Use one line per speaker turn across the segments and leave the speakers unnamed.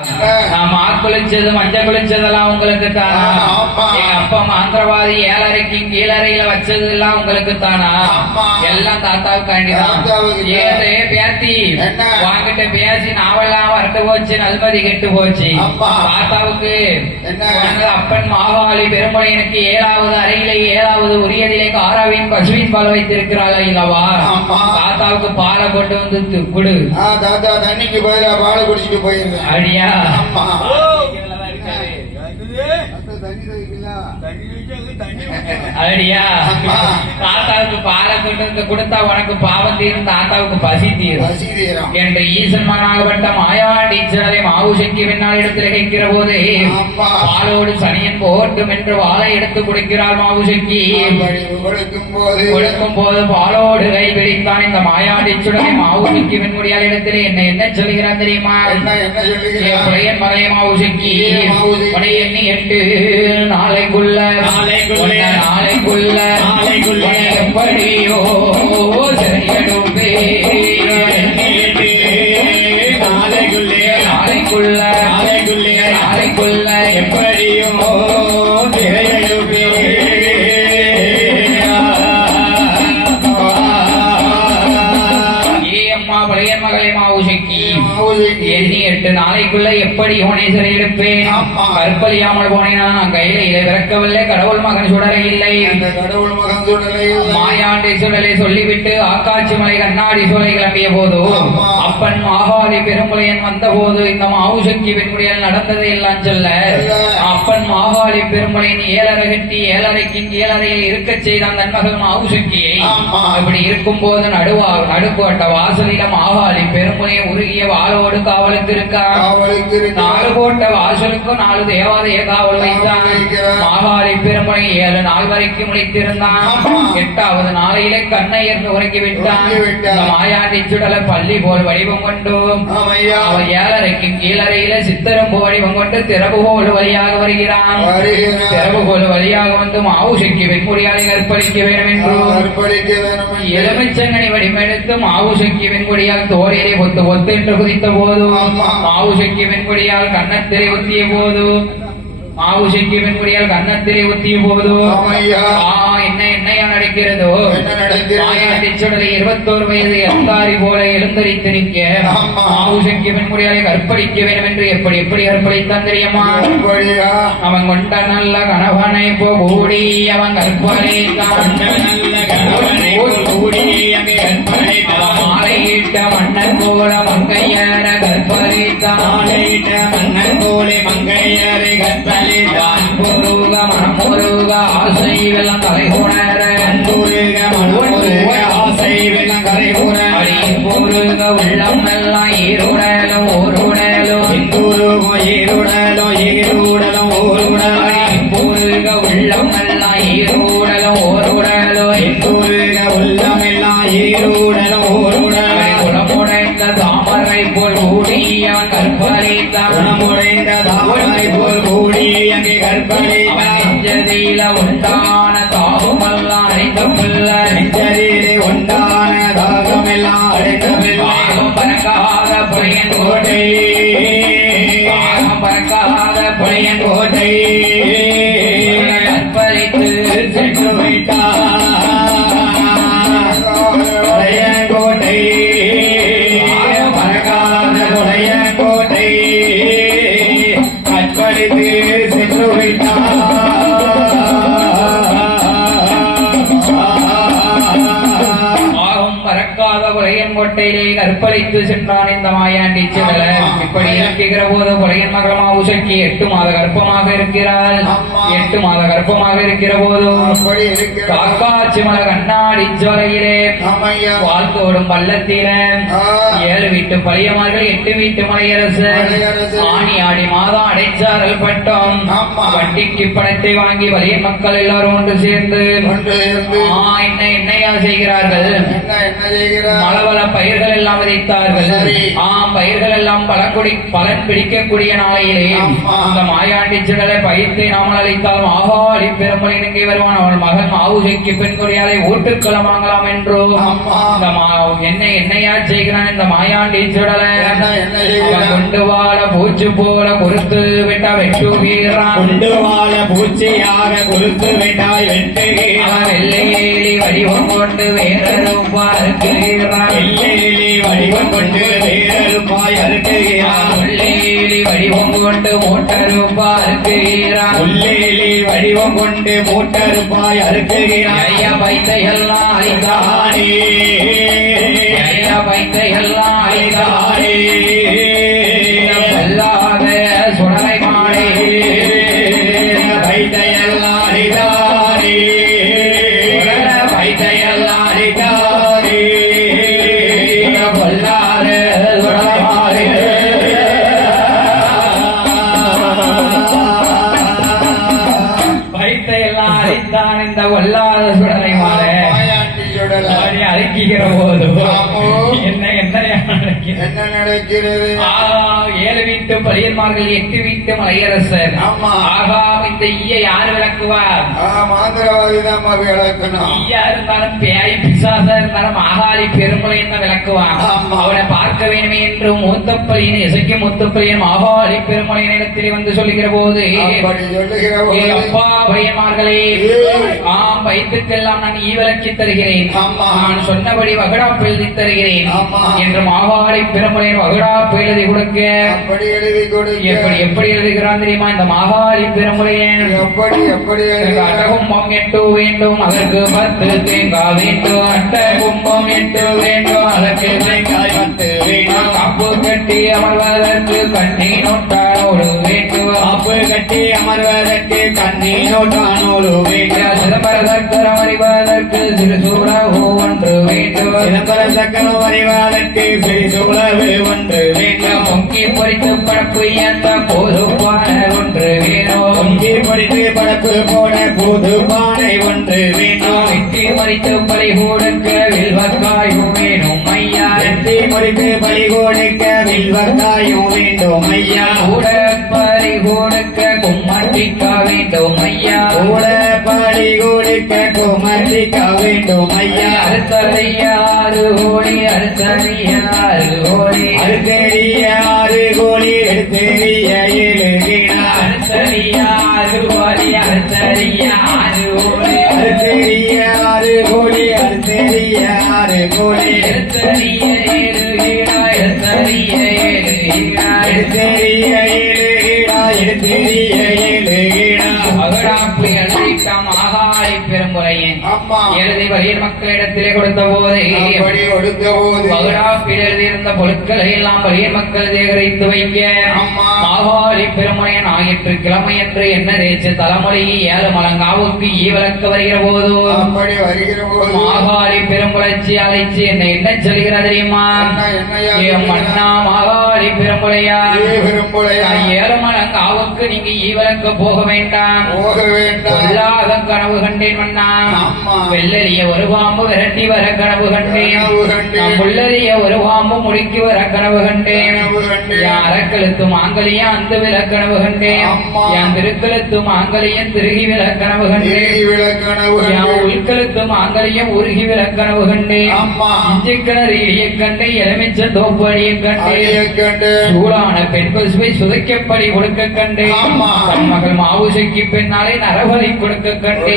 Yeah. நான் மா குளிச்சது மஞ்ச குளிச்சதெல்லாம் உங்களுக்கு தானா. எங்க அப்பா மாந்திரவாதி ஏழரைக்கு கீழறையில வச்சது எல்லாம் உங்களுக்கு தானா. எல்லாம் தாத்தாவுக்காண்டிதான்
தாத்தாவுக்கு தான்.
ஏதே பேத்தி? வாங்கிட்ட பேசி நாவெல்லாம் வரட்டு போச்சு நல்மதி கெட்டு போச்சு. தாத்தாவுக்கு அப்பன் மாகாளி பெருமளையனுக்கு ஏழாவது அறையிலே ஏழாவது உரியதிலே காராவின் பசுவின் பால் வைத்திருக்கிறாள் அல்லவா
ஆமா.
தாத்தாவுக்கு பாலை கொண்டு வந்து கொடு
தாத்தா தண்ணிக்கு பதிலா பால் குடிச்சிட்டு போயிருக்கேன்
அப்படியா
ஆமா.
தண்ணி
தண்ணி வைக்கலாம்.
அப்படியா
ஆமா.
தாத்தாவுக்கு பாலை கொண்டு வந்து கொடுத்தா உனக்கு பாவம் தீரும் தாத்தாவுக்கு பசி தீரும்
பசி தீரும்.
என்று ஈசன்மானாகப்பட்ட மாயாண்டீச்சரை மாவுசைக்கு பின்னால் இடத்தில் கேட்கிற போது. பாலோடு சனியன் போட்டும் என்று வாளை எடுத்து கொடுக்கிறாள் மாவுசைக்கு
அப்படி கொடுக்கும் போது
கொடுக்கும் போது பாலோடு கை பிடித்தான் இந்த மாயாண்டீச்சுடனை மாவுசைக்கு பின்முடியால் இடத்திலே என்ன என்ன சொல்கிறான் தெரியுமா
என்ன
பழையன் மலைய மாவுசைக்கு. உன்னை எண்ணி எட்டு நாளைக்குள்ள
நாளைக்குள்ள.
நாளைக்குள்ள
நாளைக்குள்ள.
உன்னை எப்படியோ சரியடுப்பே
நாளைக்குள்ளே
நாளைக்குள்ள
நாளைக்குள்ளே
நாளைக்குள்ள
எப்படியும்
ஏ அம்மா பழையன் மகளை மாவுசைக்கு. எண்ணி எட்டு நாளைக்குள்ள எப்படி சிறையெடுப்பேன்
ஆமா.
கற்பழியாமல் போனேனா? கையில இதை விறக்கவில்லை கடவுள் மகன் சுடர இல்லை.
அந்த கடவுள் மகன் சுடலை
மாயாண்டி சுழலை சொல்லிவிட்டு ஆக்காட்சி மலை கண்ணாடி சோலை கிளம்பிய போது
ஆமா.
அப்பன் மாகாளி பெருமுளையன் வந்த போது இந்த மாவுசக்தி பெண்குடியில் நடந்ததை எல்லாம் சொல்ல. அப்பன் மாகாளி பெருமுளையன் ஏழரை கட்டி ஏழரைக்கு ஏழரையில் இருக்கச் செய்தான் தன் மகள் மாவுசக்தியை
ஆமா.
அப்படி இருக்கும் போது நடுவா நடுக்கோட்ட வாசலில மாகாளி பெருமுளைய உருகிய வாளோடு காவலுக்கு இருக்கா
இருக்கு.
நாலு கோட்டை வாசலுக்கும் நாலு தேவாலய காவல் வைத்தான். மாகாளி பெருமனை ஏழு நாள் வரைக்கும் முடித்திருந்தான்
ஆமா.
எட்டாவது நாளையிலே உறங்கி விட்டான்
உறங்கி விட்டான்.
மாயாண்டி சுடல பள்ளி போல் வடிவம் கொண்டு
ஆமையா.
அவன் ஏழரைக்கு கீழறையில சித்தரம்பு வடிவம் கொண்டு திறவுகோல் வழியாக வருகிறான். திறவுகோல் வழியாக வந்து மாவுசைக்கு வெண்முடியாலை வேண்டும்
அர்ப்பணிக்க வேணும் என்று.
எலுமிச்சங்கனி வடிவெடுத்து மாவுசக்கி வெண்குடியால் தோழியை ஒத்து ஒத்து என்று குதித்த போது
ஆமா.
மாவுசக்கி வெண்குடியால் கன்னத்திலே ஒத்திய போது மாவுசக்கி வெண்குடியால் கன்னத்திலே ஒத்திய. ஆ என்ன என்னையா நடக்கிறதோ
என்ன நடக்கிறது?
மாயாண்டி சுடலை இருபத்தோரு வயது எந்தாரி போல எழுந்தரித்து நிற்க
ஆமா.
மாவுசக்கி வெண்குடியாலை கற்பழிக்க வேண்டும் என்று எப்படி எப்படி கற்பழித்தான் தெரியுமா? அவன் கொண்ட நல்ல கணவனை போடி அவன்
கற்பனை
மாலையிட்ட போல மங்கையர கற்பழித்தான்
மாலையிட்ட மன்னன் போலே மங்கையரை கற்பழித்தான்
பொருக மனமுருக ஆசை வெள்ளம் தலை உணர
அன்புருக மனமுருக ஆசை வெள்ளம் கரை கூற
அடி பொருக உள்ளம் எல்லாம் ஈருடலும் ஓருடலும்.
இந்துருகோ ஈருடலோ ஈருடலும் ஊருடலும்
அடி உள்ளம் எல்லாம் ஈருடலும் பறக்காத புளியன் கோட்டை கோட்டையிலே கற்பழித்து சென்றான் இந்த மாயாண்டி சிவல இப்படி இருக்கிற போது புலையன் மகளமா உசக்கி எட்டு மாத கர்ப்பமாக இருக்கிறாள். எட்டு மாத கர்ப்பமாக இருக்கிற போது
அப்படி இருக்கிறது.
காக்காச்சி மல கண்ணாடி ஜோலையிலே. வாழ்த்தோடும் பள்ளத்தில
ஆ.
ஏழு வீட்டு பழையமார்கள் எட்டு வீட்டு மலையரசு. ஆணி ஆடி மாதம் அடைச்சாரல் பட்டம். வட்டிக்கு பணத்தை வாங்கி வலிய மக்கள் எல்லாரும் ஒன்று சேர்ந்து ஆ, என்ன என்னையா செய்கிறார்கள்? மலவ பல பயிர்கள் எல்லாம் விதைத்தார்கள். ஆம் பயிர்கள் எல்லாம் பலன் பலன் பிடிக்கக்கூடிய நாளையிலே. அந்த மாயாண்டி சிடலை பயிர்த்தை நாமல் அளித்தாலும் ஆகாடி பெருமொழி இங்கே வருவான். அவள் மகன் மாவுசைக்கு பெண் கொடியாரை ஊட்டுக்களம் வாங்கலாம் என்றோ. இந்த என்ன என்னையா செய்கிறான் இந்த மாயாண்டி சுடலை. கொண்டு வாழ பூச்சு போல கொடுத்து விட்ட வெட்டு வீரான்.
கொண்டு வாழ பூச்சியாக கொடுத்து விட்டாய்
அவன் வெள்ளையேலி வடிவம் கொண்டு வேறொரு பார்க்கிறான்
வெள்ளேலி வடிவம் கொண்டு வேறறுப்பாய் அறுக்குகிறான்
உள்ளேலி வடிவம் கொண்டு மூட்டரு பார்க்கிறான்
உள்ளேலி வடிவம் கொண்டு மூட்டறுப்பாய் அறுக்குகிறான்
ஐயா பைத்தை எல்லாம் அழித்தான்
தானே
ஐயா பைத்தை எல்லாம் அழித்தான் நடக்கிறது ஆ, ஏழு வீட்டு பரியன்மார்கள் எட்டு வீட்டு மலையரசர்
ஆமா.
ஆகா இந்த ஈய யார் விளக்குவார்?
மாந்திரவாதி தான் விளக்கணும்.
ஈயா இருந்தாலும் பேய் பிசாசா இருந்தாலும் ஆகாலி பெருமலை என்ன விளக்குவான். அவனை பார்க்க வேண்டுமே என்று மூத்தப்பலியின் இசைக்கு மூத்தப்பலியின் ஆகாலி பெருமலை இடத்திலே வந்து சொல்லுகிற போது அப்பா பையன்மார்களே
ஏய்.
ஆம் வயிற்றுக்கெல்லாம் நான் ஈவிலக்கி தருகிறேன். நான் சொன்னபடி வகடாப்பு எழுதி தருகிறேன். என்று மாவாடி பெருமலையின் வகடாப்பு எழுதி கொடுக்க எப்படி எப்படி எழுதுகிறான் தெரியுமா இந்த மாகாளி பெருமுறையன்
எப்படி எப்படி
அட்டகும்பம் எட்டு வேண்டும் அதற்கு பத்து தேங்காய் வேண்டும் கட்ட கும்பம் இட்டு வேண்டும் அதற்கு தேங்காய் பத்து வேண்டும் காப்பு கட்டி அமர்வதற்கு கண்ணி நோட்டானோடு வேண்டும்
காப்பு கட்டி அமர்வதற்கு கண்ணீனோட்டானோடு வேண்டும்
சிதம்பர சக்கரம் அறிவதற்கு ஒன்று வேண்டும்
ஒன்று வேண்டும்
பொங்கி பொறித்து படப்பு ஒன்று வேணும்
பொங்கி பொறித்து படப்பு ஒன்று வேண்டும்
பலி கொடுக்க வில்வக்காயும் வேணும் ஐயா.
வெற்றி பலி கொடுக்க வில்வக்காயும் வேண்டும் ஐயா.
உடல் கொடுக்க கும்மட்டிக்க வேண்டும் ஐயா
கூட பலி கொடுக்க குமரிக்க வேண்டும் ஐயா
அறுத்தறியாறு கோடி அறுத்தறியாறு கோடி
அறுத்தெறிய ஆறு கோழி எடுத்தெறிய எழுகிறார்
அறுத்தறியாறு கோடி அறுத்தறியாறு கோடி
கோழி அறுத்தெறிய ஆறு கோழி
எடுத்தறிய ஏழுகிறா எடுத்தறிய ஏழுகிறா
எடுத்தெறிய
மக்களிடத்திலே கொடுத்த போது. எழுதியிருந்த பொருட்களை எல்லாம் வலியர் மக்கள் சேகரித்து வைக்க. மாகாளி பெருமுறையன் ஆயிற்று கிழமை என்று என்ன தேய்ச்சி தலைமொழி ஏழு மலங்காவுக்கு ஈவலக்க வருகிற போது. மாகாளி பெரும்புலச்சி அழைச்சி என்ன என்ன சொல்கிற தெரியுமா? மன்னா மாகாளி பெரும்புலையா? மலங்காவுக்கு நீங்க ஈவலக்க போக வேண்டாம்.
போக வேண்டாம்.
பொல்லாத கனவு கண்டேன் மன்னா. வெள்ளரிய ஒரு பாம்பு விரட்டி வர கனவு கண்டேன். புல்லரிய ஒரு பாம்பு முடுக்கி வர கனவு கண்டேன். அறக்கழுத்து மாங்கலியம் அந்த வில கனவு கண்டேன். என் திருக்கழுத்து மாங்கலியம் திருகி வில கனவு கண்டேன். என் உள்கழுத்து மாங்கலியம் உருகி வில கனவு கண்டேன்.
அம்மா.
இஞ்சிக்கிணறு இடிய கண்டே எலுமிச்ச தோப்பு கண்டேன்.
கண்டு
சூடான பெண் பசுவை சுதைக்கப்படி கொடுக்க. தன் மகள் மாவுசைக்கு பின்னாலே நரபலி கொடுக்க
கண்டு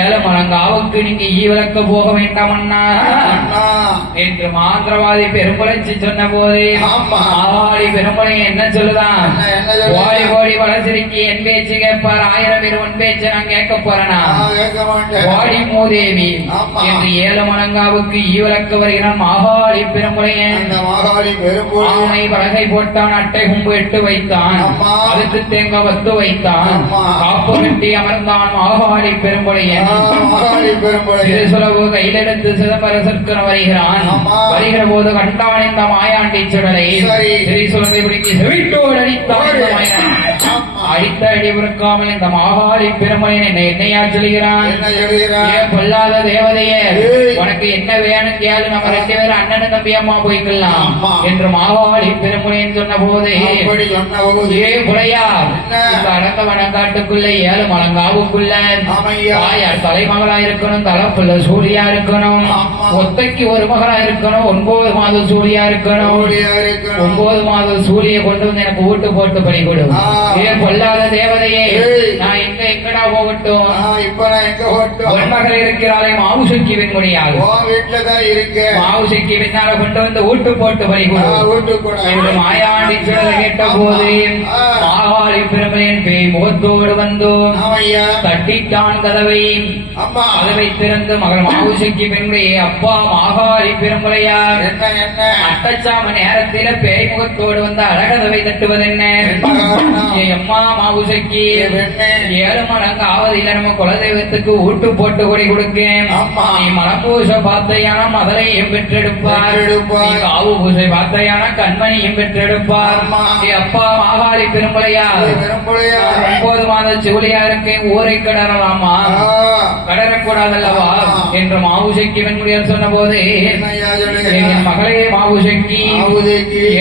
ஏழு மலங்காவுக்கு நீங்க ஈ விளக்க போக வேண்டாம் அண்ணா. என்று மாந்திரவாதி பெரும்புலச்சி சொன்ன போது. ஆவாடி பெரும்புலை என்ன சொல்லுதான்? ஓடி ஓடி வளசிரிக்கு என் பேச்சு கேட்பார். ஆயிரம் பேர் உன் பேச்சு நான் கேட்க போறேனா வாடி மூதேவி. என்று ஏழு மலங்காவுக்கு ஈ விளக்க வருகிறான் மாகாளி
பெரும்புலி.
ஆனை பலகை போட்டான் அட்டை கும்பு எட்டு வைத்தான். அதுக்கு தேங்காய் வத்து வைத்தான். காப்பு கட்டி அமர்ந்தான் மாகாளி
பெரும்புலி
திருசுலவு கையிலெடுத்து சிதம்பர சர்க்கரம் வருகிறான். வருகிற போது கண்டான் இந்த மாயாண்டி சுடலை
சரி.
திரிசுலகை பிடித்து செவிட்டோடு அடித்தான் இந்த மாயாண்டி.
ஆமா.
அடித்த அடி உறக்காமல் இந்த மாகாளி என்னை என்னையா சொல்கிறான்
என்ன
தேவதையே. உனக்கு வேணும் கேளு நம்ம ரெண்டு பேரும் தம்பியம்மா போய்க்கலாம். என்று மாகாளி பெருமுனைன்னு சொன்ன போது ஏ
என்ன?
இந்த அடக்க வனக்காட்டுக்குள்ள ஏழு மலங்காவுக்குள்ள
ஆமையா.
தாயார் தலைமகளா இருக்கணும் தலைப்புள்ள சூரியா இருக்கணும். ஒத்தைக்கு ஒரு மகளா இருக்கணும் ஒன்பது மாதம் சூரியா இருக்கணும் ஒன்பது மாதம் சூரிய கொண்டு வந்து எனக்கு ஊட்டு போட்டு பறி கொடு பொல்லாத தேவதையே. நான் எங்க எங்கடா போகட்டும்?
இப்ப நான் எங்க ஓட்டும்
பொன்மகள் இருக்கிறாளே மாவுசைக்கு வெண்முடியாது
உன் வீட்டுல தான் இருக்கேன்
மாவுசைக்கு பின்னால கொண்டு வந்து ஊட்டு போட்டு பறி
ஆ,
கொடு
வீட்டுக்கு கூட
என்று மாயாண்டி சுடலை கேட்ட போது
ஆ.
மாகாளி பெருமையின் பேய் முகத்தோடு வந்து
ஆமையா.
தட்டிட்டான் கதவை.
அம்மா.
கதவை திறந்து மகள் மாவுசைக்கு பெண்மையே அப்பா மாகாளி
என்ன என்ன?
அட்டச்சாம நேரத்தில பேய் முகத்தோடு வந்து அழகதவை தட்டுவதென்ன? அம்மா மாவுசைக்கு. ஏழு மடங்கு ஆவதில்ல நம்ம குலதெய்வத்துக்கு ஊட்டு போட்டு கொடி கொடுக்கேன்.
ஆமா.
நீ மலப்பூச பார்த்தையான மதலையும் பெற்றெடுப்பார். காவு பூசை பார்த்தையான கண்மணியும் பெற்றெடுப்பார். அப்பா மாகாளி பெரும்பலையா? ஒன்பது மாத சிவலியா இருக்கேன். ஊரை கடறலாமா? கடறக்கூடாதல்லவா?
ஆமா.
என்று மாவுசைக்கு வெண்முடியார் சொன்ன போது என் மகளே மாவுசைக்கு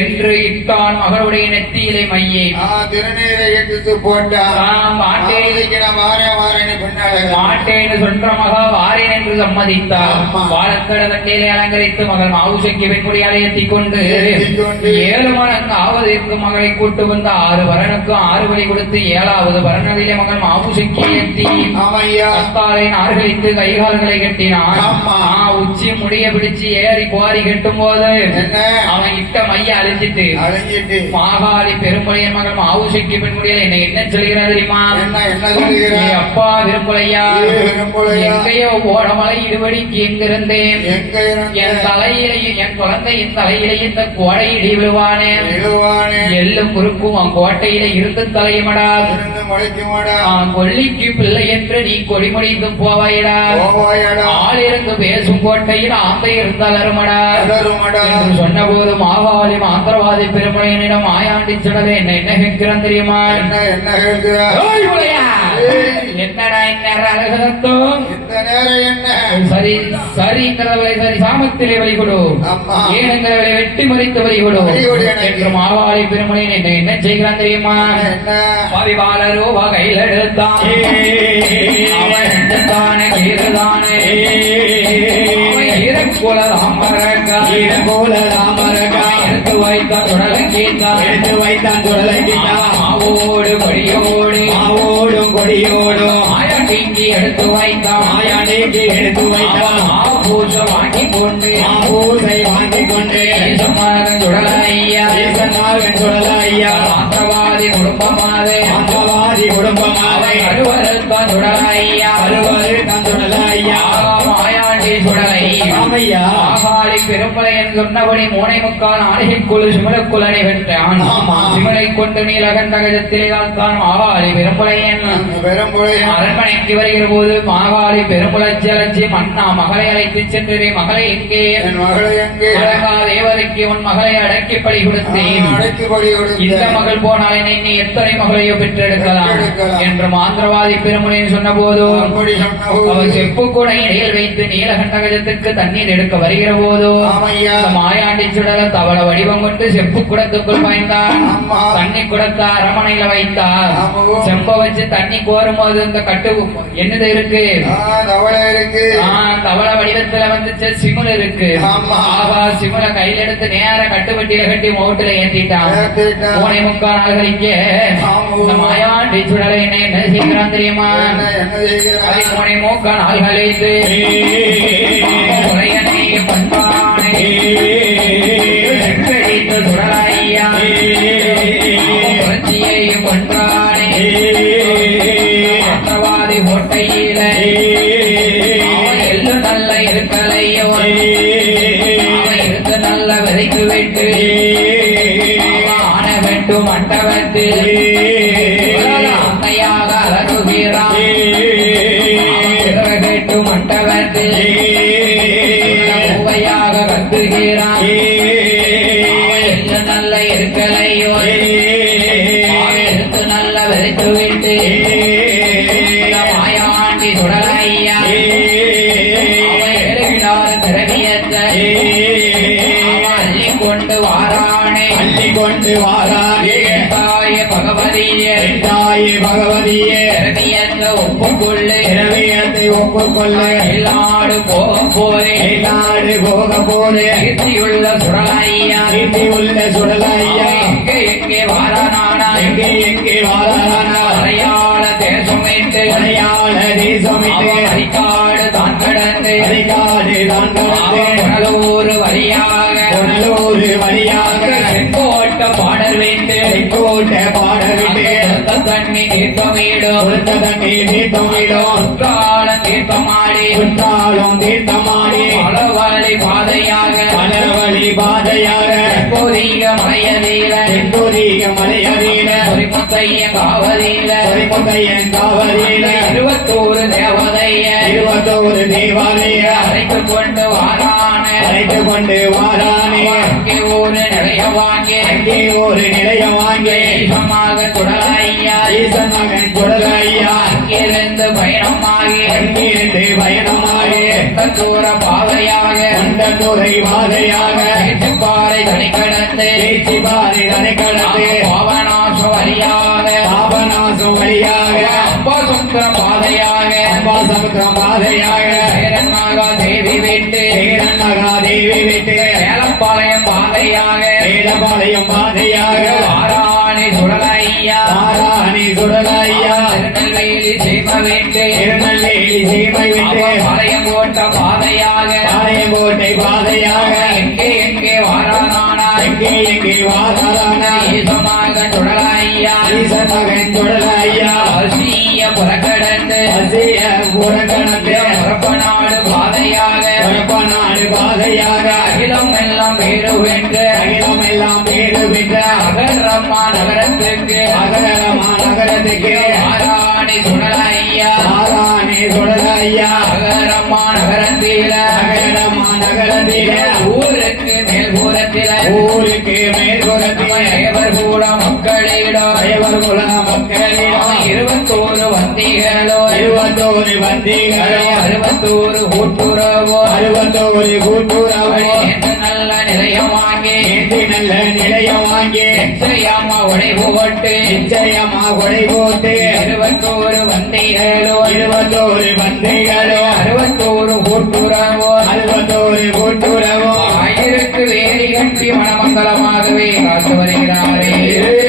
என்று இட்டான் மகளுடைய நெத்தியிலே மையே
திருநீரை எடுத்து போட்டான்
மாட்டேன்னு சொன்ற மகா வாரேன் என்று சம்மதித்தார்.
ஆமா.
வாழக்கட தண்டையிலே அலங்கரித்து மகள் மாவுசைக்கு வெண்முடியாலே ஏற்றிக் கொண்டு ஏழு மடங்கு ஆவதற்கு மகளை கூட்டு வந்து ஆறு வரனுக்கு ஆறு வழி கொடுத்து ஏழாவது வரனவிலே மகள் மாவுசைக்கு ஏற்றி கத்தாலை நார்களித்து கைகால்களை கட்டினான். உச்சி முடிய பிடிச்சு ஏறி குவாரி கட்டும் போது
என்ன?
அவன் இட்ட மைய அழிஞ்சிட்டு.
அழிஞ்சிட்டு.
மாகாளி பெரும்புலையன் மகன் மாவுசைக்கு பெண்முடியல என்ன என்ன சொல்கிறா தெரியுமா? அப்பா விரும்புலையா. எங்கேயோ ஓடமலை இருவடிக்கு எங்கிருந்தேன்.
எங்க
என் தலையிலையும் என் குழந்தையின் தலையிலையும் இந்த கோடை இடி விழுவானே. எள்ளும் குறுக்கும் அவன் கோட்டையில இருந்து தலையுமடா கொல்லிக்கு பிள்ளை என்று நீ கொடிமுடிந்து போவாயடா. ஆள் இருந்து பேசும் கோட்டையில் ஆந்தை இருந்தால் அருமடா என்று சொன்னபோது மாகாளி மாந்திரவாதி பெருமழையனிடம் ஆயாண்டி சுடலை என்ன என்ன கேட்கிறான் தெரியுமா?
என்ன என்ன.
என்னடா
இந்த நேரம் என்ன?
சரி சாமத்திலே வெட்டி மறித்து என்ன என்ன செய்கிறான் தெரியுமா?
என்ன
வகையில் எடுத்தான். அவன் ஈரக்குல
ஈரக்கோல
எடுத்து வைத்த தொடலை கீழ்த்தான்
எடுத்து வைத்தான் குடலங்கிட்டான்
மாவோடு கொடியோடு.
மாவோடும் கொடியோடும்.
மாயாண்டிக்கு எடுத்து வைத்தான்
மாயாண்டிக்கு எடுத்து வைத்தான்
பூச வாங்கி கொண்டு.
பூசை வாங்கி கொண்டு.
தேசமகன் சுடலையா
தேசநாதன் சுடல ஐயா
மாந்திரவாதி குடும்பமாதே.
மந்தவாதி குடும்பமாவை
அலுவலத்தான் சுடலையா
அறுவது தந்துடல ஐயா
மாயாண்டி சுடலை
ராமையா
ஆகாளி பெரும்பலையன் சொன்னபடி மூனை முக்கால் ஆணைக்குழு வென்றான்
ஆமா.
சிமலை கொண்டு நீலகண்ட கஜத்திலே தான் ஆகாளி பெரும்பலையன் அரண்மனைக்கு வருகிற போது மாகாளி பெரும்புலச்சி அழைச்சி மன்னா மகளை அழைத்து சென்றே மகளை எங்கே?
என் மகளை எங்கே?
அழகா தேவதைக்கு உன் மகளை அடக்கி பழி கொடுத்தேன்.
அடைக்குபடி
இந்த மகள் போனால் என்னை நீ எத்தனை மகளையோ பெற்றெடுக்கலாம். என்று மாந்திரவாதி பெருமுனையின் சொன்ன
அப்படி
அவர் செப்பு கூடை இடையில் வைத்து நீலகண்டகஜத்துக்கு தண்ணீர் எடுக்க வருகிற போதோ மாயாண்டி சுடல தவள வடிவம் கொண்டு செப்பு குடத்துக்குள் பாய்ந்தான். தண்ணி குடத்த அரமனையில வைத்தார். செம்ப வச்சு தண்ணி கோரும் போது இந்த கட்டு என்னது இருக்கு?
ஆ, தவளை இருக்கு.
ஆ, தவள வடிவத்துல வந்து சிமுல் இருக்கு.
ஆமா.
ஆகா சிமுல கையில எடுத்து நேர கட்டுப்பட்டியில கட்டி மோட்டுல ஏத்திட்டான். மூணை முக்கால் நாள்களுக்கு மாயாண்டி சுடலை என்ன என்ன செய்கிறான்? தெரியுமா மூணை முக்கால் நாள்களித்து உரையனை பண்பானை செங்கடித்து சுடலையா புரட்சியை கொன்றானே மற்றவாதி கோட்டையில அவன் நல்ல இருக்கலையோ அவன் நல்ல விதைத்து விட்டு ஆன வேண்டும் மண்டபத்தில் அன்னையாக அழகுகிறான் வாரானே தாய பகவதியே.
தாயே பகவதியே.
திரவியத்தை ஒப்புக்கொள்ளு.
திரவியத்தை ஒப்புக்கொள்ள.
எல்லாடு போக போரே
நாடு போக போறே
கீர்த்தியுள்ள சுடலையா
உள்ள சுடலையா
எங்கே வாரானானா?
எங்கே எங்கே வாரானா
மலையாள தேசமேட்டு
மலையாள தேசமிட்டு.
அரிக்காடு தான் கடந்து.
அரிகாடு தான்
கடலூர் வழியாக.
புனலூர் வழியாக.
செங்கோட்ட பாடல் வைத்து
கோட்ட பாட விட்டு.
அந்த தண்ணி தீர்த்தமிடும்.
கொடுத்த தண்ணி தீர்த்தமிடும்.
குற்றால தீர்த்தமாடி.
குற்றாலும் தீர்த்தமாடி.
பலவழி பாதையாக.
பல வழி பாதையாக.
பொதிக மலையதில
செந்தூரிக மலையடியில
பொறிமுத்தைய காவலில
பொறிமுத்தையன் காவலியில
இருபத்தோரு தேவதைய
இருபத்தோரு தேவாலய
அழைத்து கொண்டு வாரான
அழைத்து கொண்டு வாரானே
அங்கே ஒரு நிலைய வாங்கி
அங்கே ஒரு நிலையம் வாங்கி
தேசமாக குடலையா
ஈசன் குடலையா
அங்கிருந்து
அங்கிருந்து பயணமாகி
தூர பாதையாக
கொண்ட துறை பாதையாக
பாறை தனி
பாறை தனை கடந்து
வழியாக
பாபநாசம் வழியாக
அம்பாசுந்தர பாதையாக
பாதையாக
தேவி வீட்டு பாதையாக
பாதையாக
வாராணி சுடலையா
தாராணி சுடலையா
திருநெல்வேலி சீம வீட்டு
திருநெல்வேலி சீமை விட்டு
பாளையம் போட்ட பாதையாக.
பாளையங்கோட்டை பாதையாக.
எங்கே அசிய புறக்கடந்து.
அசைய
பாதையாக.
பாதையாக
அகிலம் எல்லாம் வேறுவென்று
அகிலம் எல்லாம் பேரு
அகரம்மா நகரத்துக்கு
அகரமா நகரத்துக்கு
ஆராணி சுடலையா?
தாராணி சுடலையா
நகரத்தில
அகரமா நகரத்தில
ஊருக்கு
ஊருக்கு
கூட மக்களிடம்
குல மக்களிடம்
இருபத்தோரு வந்திகளோ
இருபத்தோரு
அறுபத்தோரு கூட்டுறவோ
அறுபத்தோரு கூட்டுறவோ
நிலையம் வாங்கி
நேற்று நல்ல நிலையம் வாங்கி
நிச்சயமா உடைவு போட்டு.
நிச்சயமா போட்டு.
இருபத்தோரு வந்திகளோ.
இருபத்தோரு வந்திகளும்
அறுபத்தோரு கூட்டுறவோ.
அறுபத்தோரு கூட்டுறவோ.
வேலி கட்டி மனமங்கலமாகவே காத்து வருகிறாரே.